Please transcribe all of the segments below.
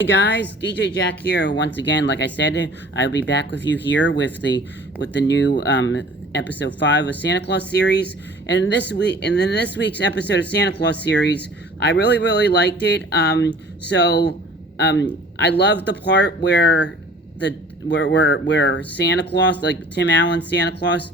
Hey guys, DJ Jack here once again. Like I said, I'll be back with you here with the new episode 5 of Santa Claus series. And this week's episode of Santa Claus series, I really liked it. I love the part where where Santa Claus, like Tim Allen Santa Claus,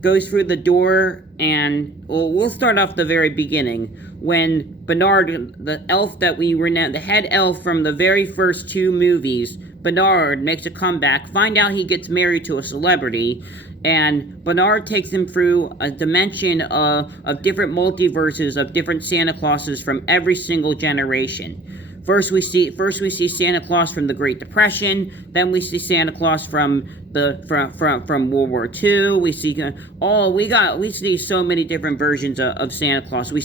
goes through the door, and we'll start off the very beginning when Bernard, the elf that we were now, the head elf from the very first 2 movies, Bernard makes a comeback. Find out he gets married to a celebrity, and Bernard takes him through a dimension of different multiverses of different Santa Clauses from every single generation. First we see Santa Claus from the Great Depression. Then we see Santa Claus from World War II. We see so many different versions of Santa Claus. We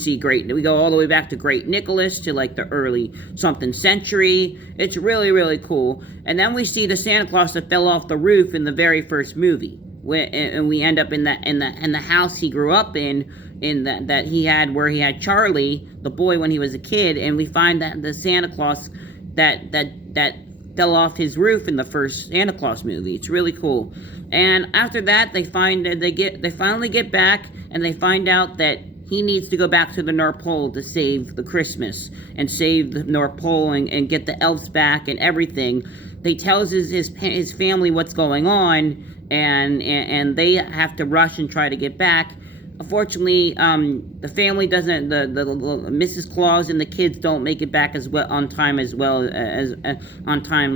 go all the way back to Great Nicholas, to like the early something century. It's really cool. And then we see the Santa Claus that fell off the roof in the very first movie. And we end up in the house he grew up in that he had, where he had Charlie, the boy, when he was a kid, and we find that the Santa Claus that fell off his roof in the first Santa Claus movie. It's really cool. And after that, they finally get back, and they find out that he needs to go back to the North Pole to save the Christmas and save the North Pole and get the elves back and everything. They tells his family what's going on, and they have to rush and try to get back. Unfortunately, the family doesn't. The Mrs. Claus and the kids don't make it back as on time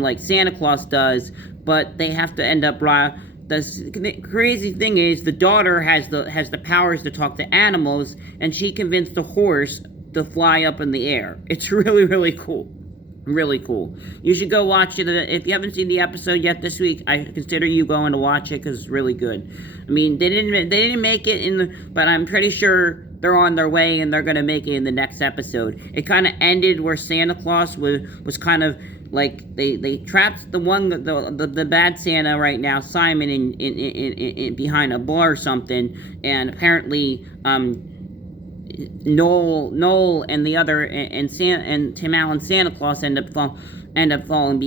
like Santa Claus does. But they have to end up. The crazy thing is, the daughter has the powers to talk to animals, and she convinced the horse to fly up in the air. It's really cool. Really cool. You should go watch it. If you haven't seen the episode yet this week, I consider you going to watch it, because it's really good. I mean, they didn't make it but I'm pretty sure they're on their way, and they're gonna make it in the next episode. It kind of ended where Santa Claus was kind of like they trapped the bad Santa right now, Simon, in behind a bar or something, and apparently Noel and the other and Tim Allen Santa Claus end up falling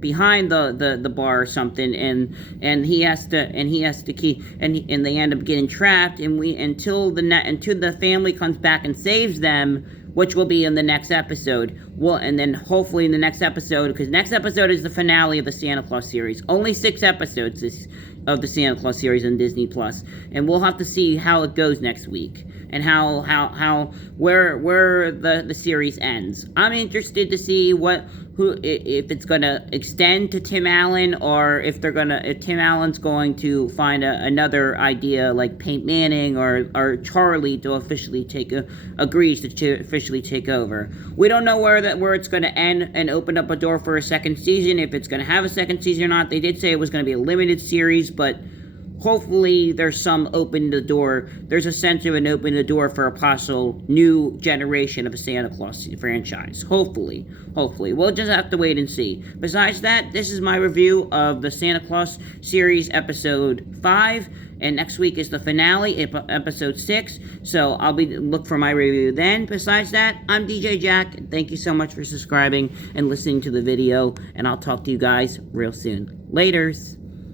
behind the bar or something, and he has to keep, and they end up getting trapped, until the family comes back and saves them, which will be in the next episode. And then hopefully in the next episode, because next episode is the finale of the Santa Claus series. Only 6 episodes of the Santa Claus series on Disney Plus, and we'll have to see how it goes next week, and where the series ends. I'm interested to see if it's gonna extend to Tim Allen, or if Tim Allen's going to find another idea like Peyton Manning or Charlie to officially agrees to officially take over. We don't know where it's gonna end and open up a door for a second season, if it's gonna have a second season or not. They did say it was gonna be a limited series, but hopefully there's some open the door. There's a sense of an open the door for a possible new generation of a Santa Claus franchise. Hopefully. We'll just have to wait and see. Besides that, this is my review of the Santa Claus series episode 5. And next week is the finale, episode 6. So I'll look for my review then. Besides that, I'm DJ Jack. Thank you so much for subscribing and listening to the video. And I'll talk to you guys real soon. Laters.